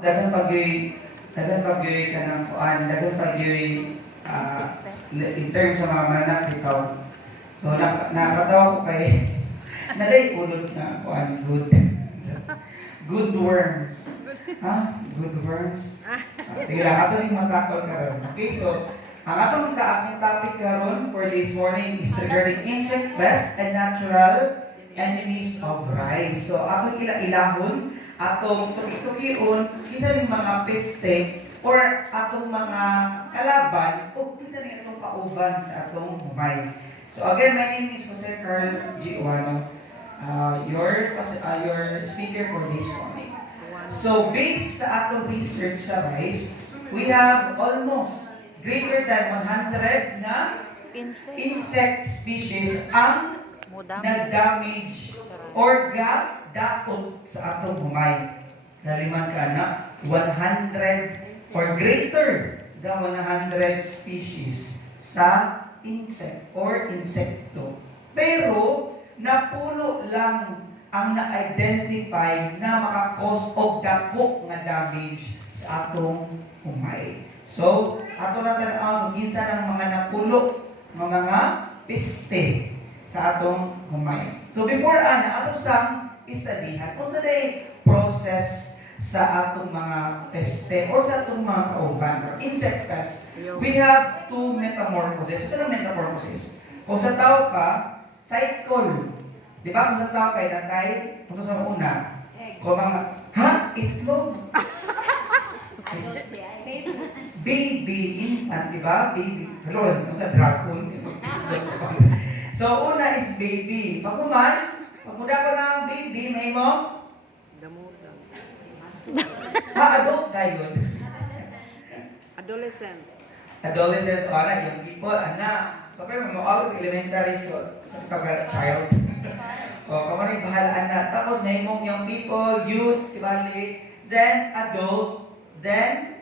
Daghang pagyoy daghang pagyoy kanang kuan, daghang pagyoy ah, in terms sa mga mananap bitaw. So na, nakatawa ko kay naday ulod nga kuan good. good worms. Ha? Good worms. Ah, Sige lang, ato rin matakol karon. Okay, so ang atong ta atong topic karon for this morning is regarding insect pests and natural enemies of rice. So atong ila-ilahon, atong tuki-tukion, kita rin mga peste or atong mga kalaban o kita rin atong kauban sa atong humay. So again, my name is Jose Carl G. Uano, uh, your, uh, your speaker for this morning. So based sa atong research sa rice, we have almost greater than 100 na Insect. insect species ang nag-damage or ga-daot sa atong humay. Naliman ka na 100 or greater than 100 species sa insect or insekto. Pero napuno lang ang na-identify na maka-cause of dako nga damage sa atong humay. So, ato na tanaw minsan ang mga napulo nga mga peste sa atong humay. So before ana ato sang istadihan kung sa day process sa atong mga peste or sa atong mga kauban or insect pest, we have two metamorphosis. Ito ang metamorphosis. Kung sa tao ka, cycle. Di ba? Kung sa tao kay natay, kung sa una, kung mga, ha? Itlog? Baby, infant, di ba? Baby. Hello, ano ka, dragon? so, una is baby. Pag muda ko na ang baby, may mo, Damutan. ha, adult na yun. Adolescent. Adolescent, o anak, yung people, anak. So, pero mo, all elementary, so, sa pag child. o, kamo rin bahala, anak. Tapos, na yung young people, youth, kibali, then adult, then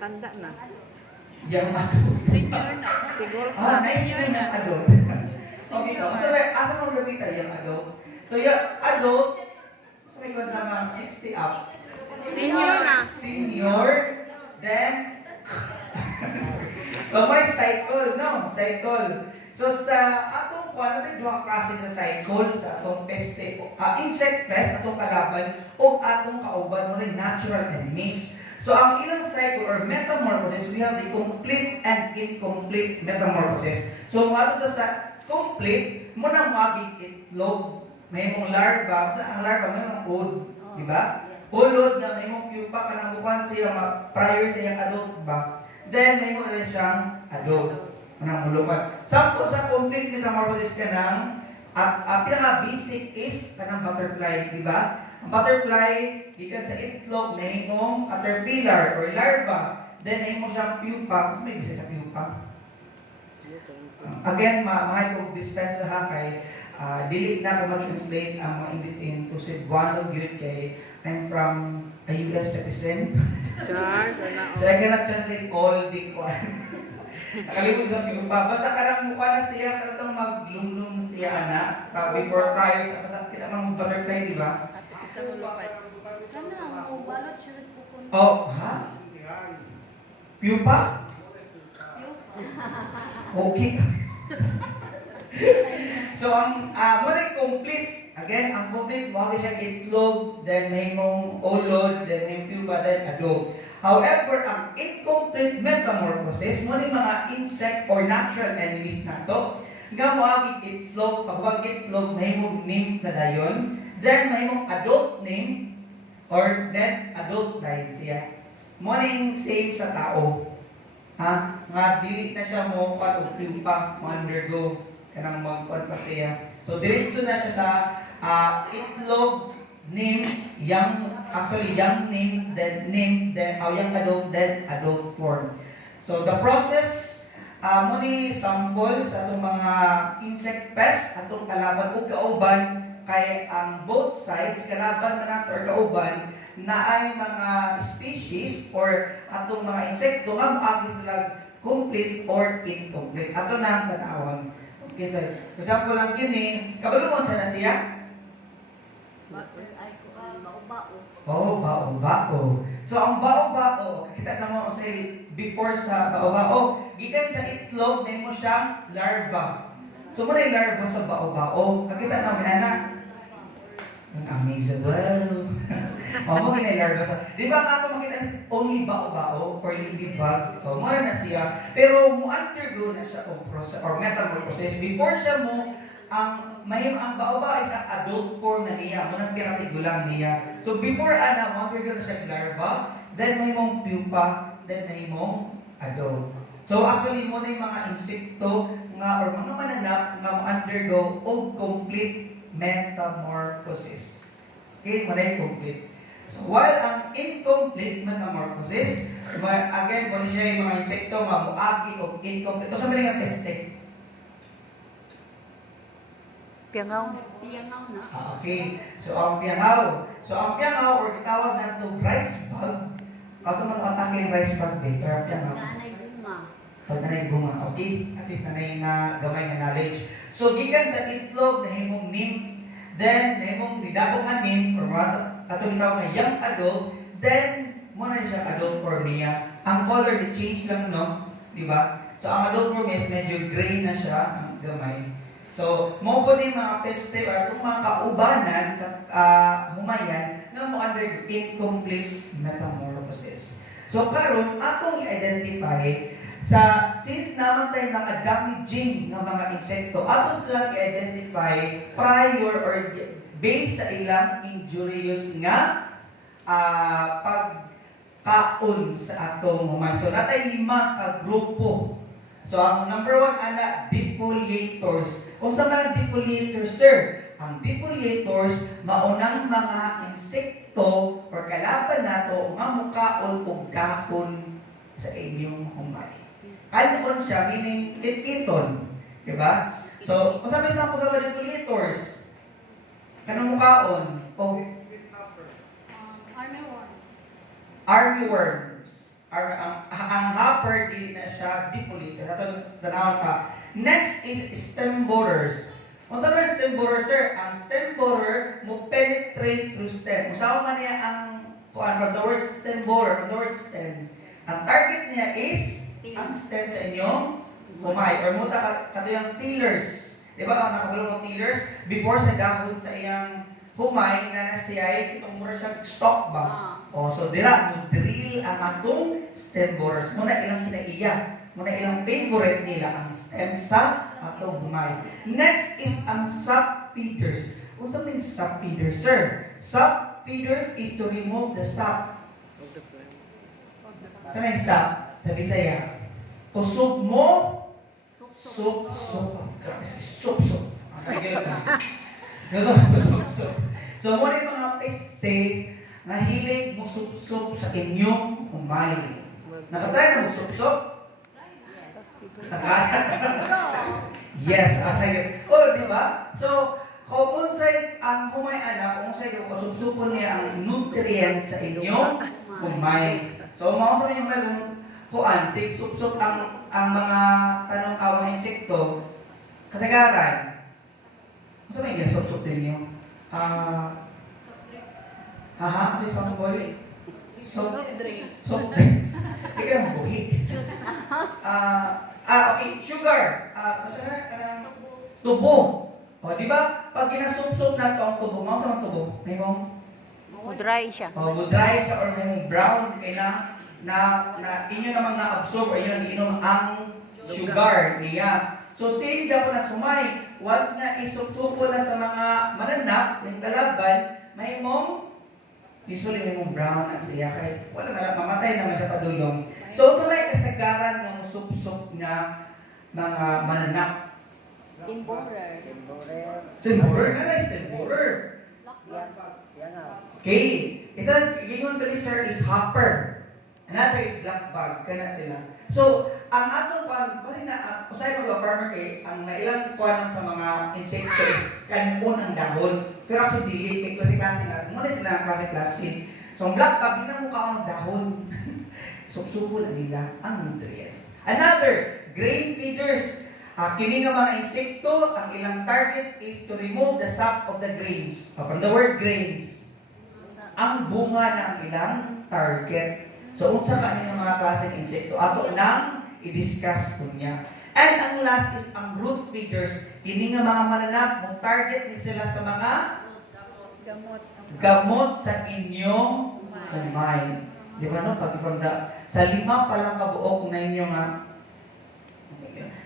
Tanda na. young adult. Senior na. Siguro Ah, sa nice senior rin na. yung adult. okay, no? So, wait, asa mo lumita yung adult? So, yung adult, so may kung sa mga 60 up. Senior na. Senior, then, so may cycle, no? Cycle. So, sa atong kuha natin, duha klase sa cycle, sa atong peste, ah, insect pest, atong kalaban, o atong kauban mo rin natural enemies. So, ang ilang cycle or metamorphosis, we have the complete and incomplete metamorphosis. So, kung ato to sa complete, mo na mabig itlog, may mong larva, ang larva, may mong ud, di ba? Ulod na may mong pupa ka nang bukan siya ma prior sa iyang adult ba? Then, may mo na rin siyang adult. Manang mulupan. Sampo sa complete metamorphosis ka ng at ang pinaka-basic is kanang butterfly, di ba? Ang butterfly, gikan sa itlog, nahimong caterpillar or larva. Then, nahimong siyang pupa. Kasi may bisa sa pupa. Again, ma mahay kong dispensa ha kay uh, dili na ako ma-translate ang mga English into Cebuano gyud kay I'm from a US citizen. Char. so I cannot translate all the kwan. Nakalimut sa pinupa. Basta karang mukha na siya, karang maglumlum siya ana. Uh, before prior, sa basta kita mong butterfly, di ba? Mo balot siya nagpupunta. Oh, ha? Pupa? Okay. so ang uh, mo rin complete. Again ang complete mo siya itlog then may mong ulod then may pupa then adult however ang incomplete metamorphosis mo rin mga insect or natural enemies na to nga mo itlog pag wag itlog may mong name na dayon then may mong adult name or then adult dayon siya. Mo rin same sa tao ha? Nga dili na siya mo og pa mo undergo kanang magkuan pa siya so diretso na siya sa ah, itlog name young actually young name then name then oh, young adult then adult form. So the process uh, mo ni sample sa atong mga insect pest atong kalaban ug kauban kay ang both sides kalaban man nato or kauban na ay mga species or atong mga insekto nga moagi sila complete or incomplete. Ato na ang tanawon. Okay, so, for example lang kini, kabalumon sa na siya? Ah, oh. Bao-bao. So ang bao-bao, kita na mo sa before sa bao-bao, gikan sa itlog nimo siyang larva. So mo na yung larva sa bao-bao. Kakita na mo anak. Ang amazable. o mo gina larva sa. Di ba ato makita only bao-bao or ladybug? O mo na siya. Pero mo undergo na siya o process or metamorphosis before siya mo ang mahim ang baoba is ang adult form na niya, mo nang pinatigulang niya. So before ana, mo undergo na siya larva, then may mong pupa, then may mong adult. So actually mo na yung mga insekto nga or mga mananap nga mo undergo og complete metamorphosis. Okay, mo na yung complete. So while ang incomplete metamorphosis, again, mo siya yung mga insekto nga moagi og incomplete. So sa mga nga testing. Piangaw. Piyangaw na. Ah, okay. So, ang piyangaw. So, ang piyangaw, or itawag na ito rice bug. Kaso man atake yung rice bug, eh. Pero ang bunga. Pag nanay bunga, okay? At least nanay na gamay nga knowledge. So, gikan sa itlog na himong nymph, then, na himong nidabong nga nymph, or mga katong tawag na young adult, then, mo na siya adult form niya. Ang color, ni change lang, no? Di ba? So, ang adult form is medyo gray na siya, ang gamay. So, mo po ni mga peste or itong mga kaubanan sa ah, humayan nga mo under incomplete metamorphosis. So, karon atong i-identify sa since naman tayo mga damaging nga mga insekto, ato silang i-identify prior or based sa ilang injurious nga ah, pagkaon sa atong human. So, natay lima ka grupo So, ang number one, ana, defoliators. O sa mga defoliators, sir, ang defoliators, maunang mga insekto or kalaban nato nga mukaon og dahon sa inyong humay. Kanon siya, meaning kit-kiton. Di ba? So, kung sabi sa sa mga defoliators, kanong mukaon? O Um, army worms. army worms. Ar ang, ang hopper, di na siya defoliator. Ito, tanawin pa. Next is stem borers. Kung saan na stem borer, sir? Ang stem borer mo penetrate through stem. Kung saan man niya ang kuan from the word stem borer, the word stem. Ang target niya is ang stem sa inyong humay. Or mo ta kato yung tillers. Di ba? Ang nakabulong ng tillers, before sa dahon sa iyang humay na na siya, itong mura siya stock ba? Ah. O, so dira mo drill ang atong stem borers. Muna ilang kinaiya. Muna ilang favorite nila ang stem sa atong humay. Next is ang sap feeders. Kung saan yung sap feeders, sir? Sap feeders is to remove the sap. Saan yung sap? Sa Bisaya. Kusog mo, sup, sup. Grabe, sup, sup. Ah, Sige na. Sup, sup. So, mo rin mga peste nga hilig mo sup-sup sa inyong humay. Nakatry na mo sup-sup? yes, okay. Oh, di ba? So, kung unsay ang humay anak, kung unsay yung kusupsupon niya ang nutrient sa inyong humay. So, mao sa inyong humay kuan, sig sup-sup ang ang mga tanong awang insekto, kasagaran. Ano sa may sup-sup ninyo? Ah, Haha, kasi sa boy. So, drinks. so, hindi ka naman buhi. Ah, ah, okay, sugar. Ah, tara, karang tubo. O, di ba? Pag ginasup-sup na to ang tubo, mga sa tubo, may mong, Dry siya. o, dry siya or may mong brown, kaya na, na, na inyo namang na-absorb or inyo nang inom ang sugar niya. So, same dapat na sumay. Once na isup-supo na sa mga mananap, ng kalaban, may mong Usually may mong brown ang siya kay wala man mamatay naman siya padulong. So ito may kasagaran ng sup-sup nga mga mananap. Timborer. Timburer na na timburer. Okay. Isa gingon sir is hopper. Another is black bag kana sila. So ang atong kan kasi na uh, usay mga farmer kay ang nailang kuan sa mga insekto is kanon ang dahon. Pero actually dili kay klase-klase na. Mo sila ang klase-klase. So ang black bag ina mo ka ang dahon. Supsupo na nila ang nutrients. Another, grain feeders. Ah, kini nga mga insekto, ang ilang target is to remove the sap of the grains. Ah, from the word grains. ang bunga ng ilang target. So unsa ka ng mga klaseng insekto ato nang i-discuss po niya. And ang last is ang root feeders. Kini nga mga mananap, mong target ni sila sa mga Gamot. gamot sa inyong umay. Di ba no? Pag from the, sa lima pa lang kabuok na inyo nga,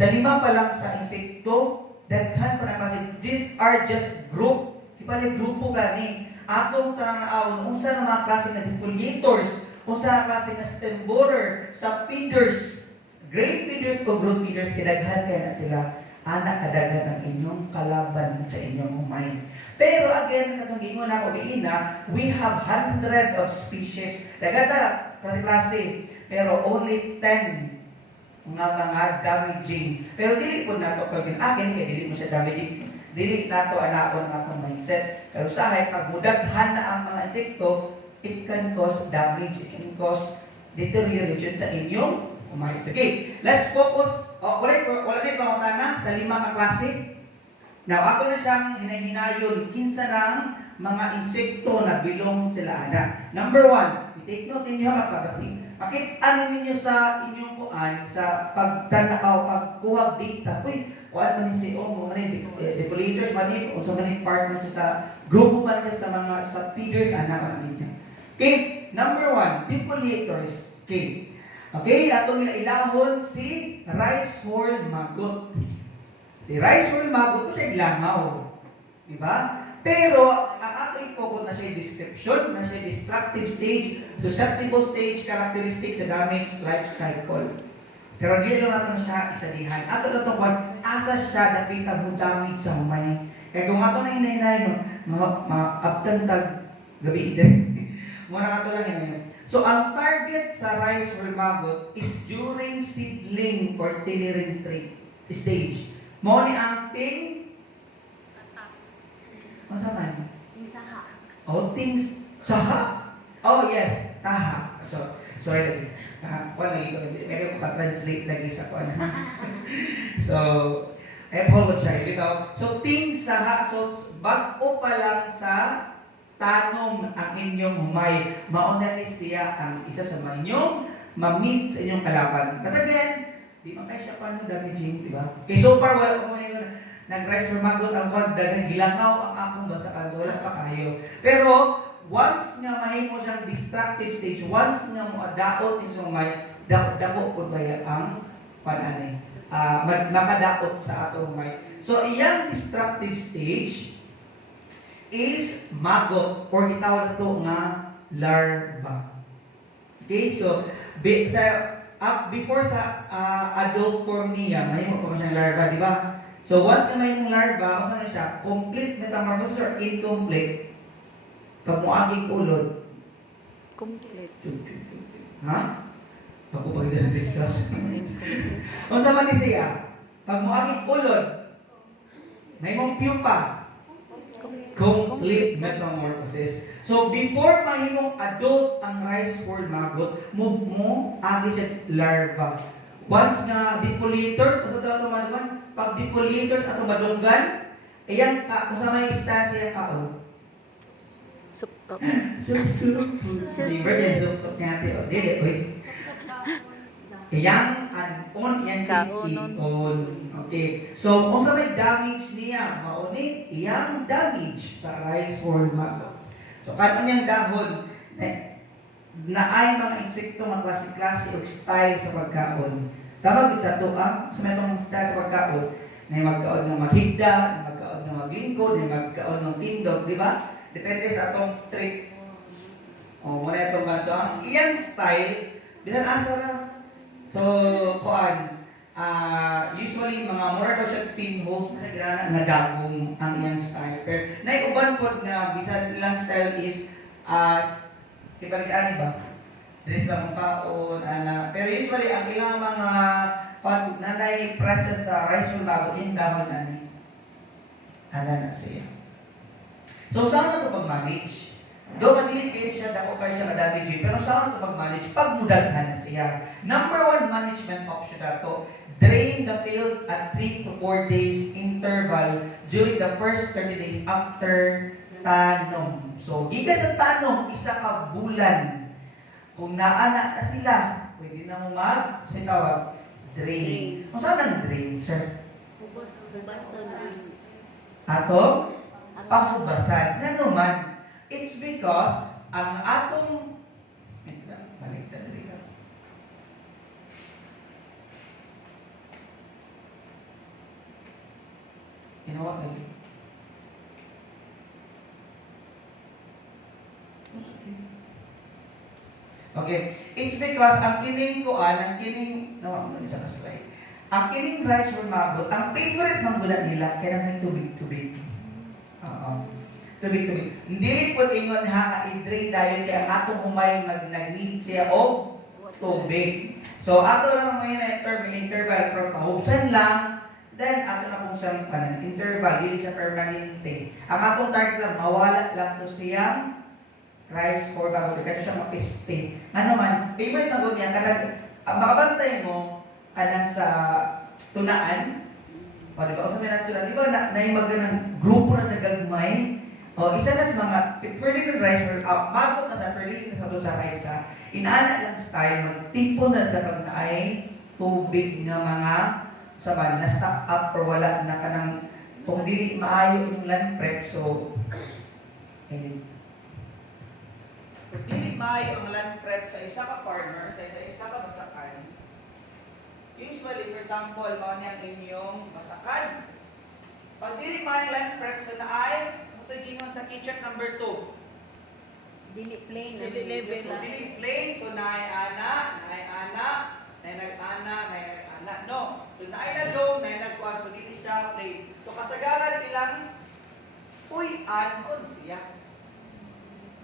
sa lima pa lang sa insekto, daghan pa na klase. These are just group. Di ba like grupo gani? Atong tanang naawon, unsa na mga klase na defoliators, na klase na stem borer, sa feeders, grain feeders o growth feeders, kidaghan kaya na sila anak kadagan ang inyong kalaban sa inyong umay. Pero again, katong gingon ako giina, we have hundred of species. Dagata klase-klase, pero only 10 nga mga damaging. Pero dili po nato pag akin kay dili mo siya damaging. Dili nato anaon ang atong mindset. Kaya usahay pag mudaghan na ang mga insekto, it can cause damage, it can cause deterioration sa inyong umay. Sige, let's focus. Oh, wala wala ni pangutana sa lima ka klase. Now, ako na siyang hinahinayon kinsa ng mga insekto na bilong sila ana. Number one, i-take note ninyo ha kapatid. Makita ninyo sa inyong kuan sa pagtanaw, pagkuha data. Uy, kuan man ni si O mo man eh, decorators man ni unsa man ni part man sa grupo man sa mga sa feeders ana man ninyo. Okay, number one, defoliators. Okay. Okay, atong ilahon si rice horn maggot. Si rice horn maggot po siya langaw. Di ba? Pero, ang ating focus na siya description, na siya destructive stage, susceptible stage, characteristic sa damage life cycle. Pero di lang natin siya isalihan. Ato na itong asa siya nakita mo damage sa humay. Kaya kung ato na hinay no, abdan tag gabi ide. Mura ato lang hinahin. So, ang target sa rice or is during seedling or tillering stage. Mo ni ang ting, ano sa man? Isaha. Oh, things, saha? Oh, yes, taha. So, sorry lagi. Uh, kuan lagi ko, meron ko ka-translate lagi sa kuan. so, I apologize. You know? So, things saha, so, bago pa lang sa tanom ang inyong humay, mauna ni siya ang isa sa mga inyong ma-meet sa inyong kalaban. But again, di man kayo siya paano damaging, di ba? Okay, so far, wala ko ngayon nag-rise or magot ang kwan, dagang gilangaw ang akong basa kanto, wala pa kayo. Pero, once nga mahimo siyang destructive stage, once nga mo adaot ni sa may dako pud baya ang panani. Ah, mag- makadaot sa atong may. So, iyang destructive stage is maggot or gitawag to nga larva. Okay, so be, sa up before sa ah, adult form niya, mahimo pa man siyang larva, di ba? So once na may larva, ano na siya? Complete metamorphosis or incomplete? Pag muaging ulod, Complete. ha? Ako pa yung discuss. Kung sa man ni siya, pag muaging ulod, may mong pupa, complete metamorphosis. So before mahimong adult ang rice word magot, mo mo agi siya larva. Once nga depolators, ano daw ito manuan? Pag depolators ato madunggan, ayan ka, kung sa may istansya kao. Sup, oh. Sup, sup, Sup, Liver sup. yan, sup, sup, ngati, o, dili, oy. Yang anon, yang Kaunon. iton. Okay. So, kung sa may damage niya, mauni, iyang damage sa rice or magot. So, kanon niyang dahon, na, na ay mga insekto, mga klase-klase o style sa pagkaon. Sama gid sa tuang, sa may itong style sa pagkaon, na magkaon ng maghigda, na magkaon ng maglingkod, na magkaon ng tindog, di ba? Depende sa atong trick. O, muna itong ba? So, ang iyang style, bisan asa na. So, kuan, ah usually mga mura daw siya pinholes na nagana nga dagong ang iyang style. Pero naiuban pod nga bisan ilang style is ah uh, ani ba? Dili sa mukhaon ana. Pero usually ang ilang mga kuan nanay present sa rice or bago yung dahon na ni. Ana na siya. So saan na ito pag-manage? Do madili kayo siya, dako kayo siya kadamage, pero saan na ito pag-manage? Pag mudaghan na siya. Number one management option na to, drain the field at 3 to 4 days interval during the first 30 days after tanom. So, gikan sa tanom, isa ka bulan. Kung naana na sila, pwede na mo mag, sa tawag, drain. Kung saan ang drain, sir? Hubasan. Ato, pahubasan. Nga naman, it's because ang atong, wait lang, balik na dali ka. Ginawa lagi. Okay, it's because ang kining kuan, ang kining, nawa mo sa slide. Ang kining rice or mabot, ang favorite ng bulan nila, kaya nang tubig-tubig. Oo. Tubig-tubig. Hindi po ingon ha, nga i-drain dayon kaya ang atong humay mag nag-need siya o tubig. So, ato lang mo na term, interval, pero pahubsan lang, then ato na kung siyang panan, interval, hindi siya permanente. Ang atong target lang, mawala lang to siyang rice or bago kasi siya mapiste. Ano man, favorite na ko niya, kanang, makabantay mo, kanang sa tunaan, o di ba, kung sa nasa di ba, na, na yung mga ganang grupo na nagagmay, o isa na sa mga, ng rice, or uh, magot na sa, pwede na sa doon sa rice, ha, inaana lang sa tayo, magtipon na sa pag na ay tubig nga mga saban, na stock up or wala na kanang, kung dili maayo yung land prep, so, ayun. Kung maayo ang land prep sa isa ka farmer, sa isa, isa ka basakan, usually, for example, mao niyang inyong basakan. Pag dili maayo land prep sa naay, ito gingon sa kitchen number 2. Dili plain. Dili level. So, dili plain, so naay ana, naay ana, naay nag-ana, naay nag-ana. No. So naay na low, naay nagkuan, so dili siya plain. So kasagaran ilang uy anon siya.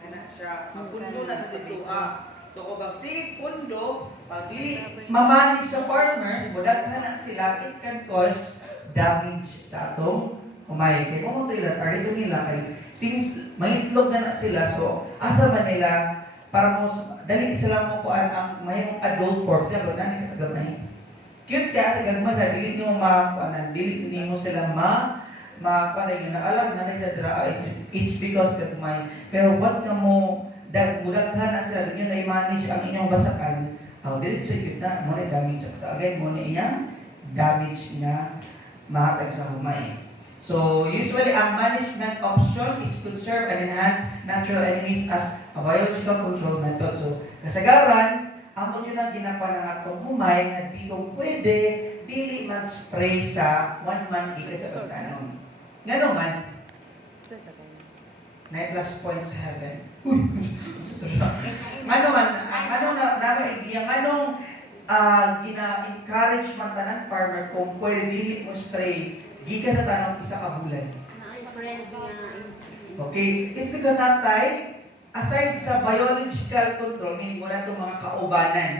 Kana siya, ang pundo na sa dito ah. So kung bagsig pundo, pag dili mamanage sa farmers, budaghan na sila, it can cause damage sa atong kumay. Kaya kung ito ilang target nila kay since may itlog na na sila, so asa man nila para mo dali sila mo kuan ang may adult kaya ba nani katagamay. Cute kaya sa gagmay sa dili nimo ma dili nimo sila ma ma panay nga alam na sa dra it's because gagmay. Pero what ka mo dag mudaghan na sila ninyo na i-manage ang inyong basakan. Aw dili sa gitna mo na damage sa again mo na iyang damage na mahatag sa humay. So, usually, ang management option is conserve and enhance natural enemies as a biological control method. So, kasagaran, ang mo na ginapa ng atong humay nga di ko pwede dili mag-spray sa one month gikan sa pagtanom. Ngano man, 9 plus points heaven. Uy, ito siya. Ano man, ang ano na, naga idea, anong ah, gina-encourage man tanan farmer kung pwede dili mo spray gikan sa tanong isa ka bulan. Nga. Okay? It's because natay, aside sa biological control, meaning mo na itong mga kaubanan,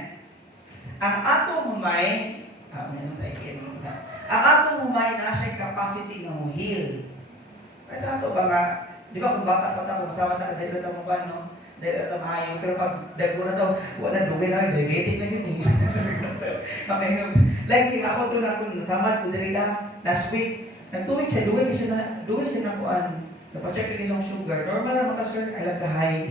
ang atong humay, ah, ano sa ikin, ang atong humay na siya capacity ng heal. Pero sa ato ba nga, di ba kung bata pa ta, kung sama ta, dahil ito mo ba, no? Dahil ito maayo, pero pag dago na to, wala dugay na, diabetic na yun. eh. Makahinga. Like, ako doon ako, nasamad ko dali ka, last week, nagtuwid siya, duwid siya na, duwid siya na kuan. Napacheck ko isang sugar. Normal naman ka, sir, I like ka high.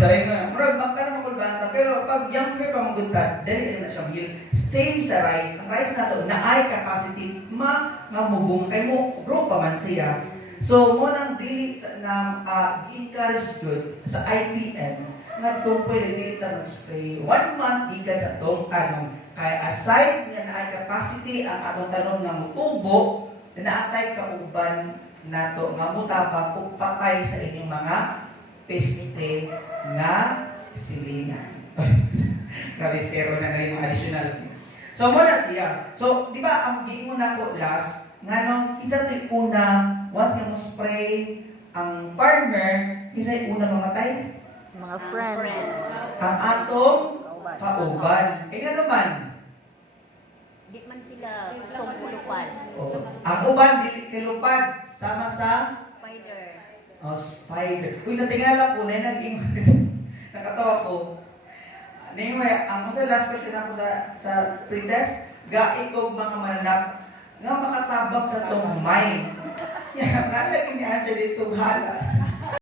yun nga, murag, baka naman kulbanta, pero pag younger pa magunta, dali na siyang heal. Same sa rice. Ang rice na to, na ay capacity, ma, mamubong, kay mo, grow pa man siya. So, mo nang dili sa nang uh, encourage good sa IPM nga kung pwede dili ta mag-spray one month gikan sa tong tanong kay aside nga na capacity ang atong tanong nga mutubo na naatay kauban nato nga mutabang ug patay sa inyong mga peste nga silingan. Grabe zero na na yung additional. So mo na siya. So di ba ang giingon nako last nga nung isa to yung una once nga mo spray ang farmer isa una mamatay Mga friend. ang atong kauban. Kaya nga naman, Di man sila sumulupan. oh, ang uban dili kilupad sama sa Spider. oh, spider. Uy, natingala ko na naging nakatawa ko. Anyway, ang sa last question ako sa sa pretest, gaikog mga mananap nga makatabang sa tong mind. Yeah, nalagay niya answer dito halas.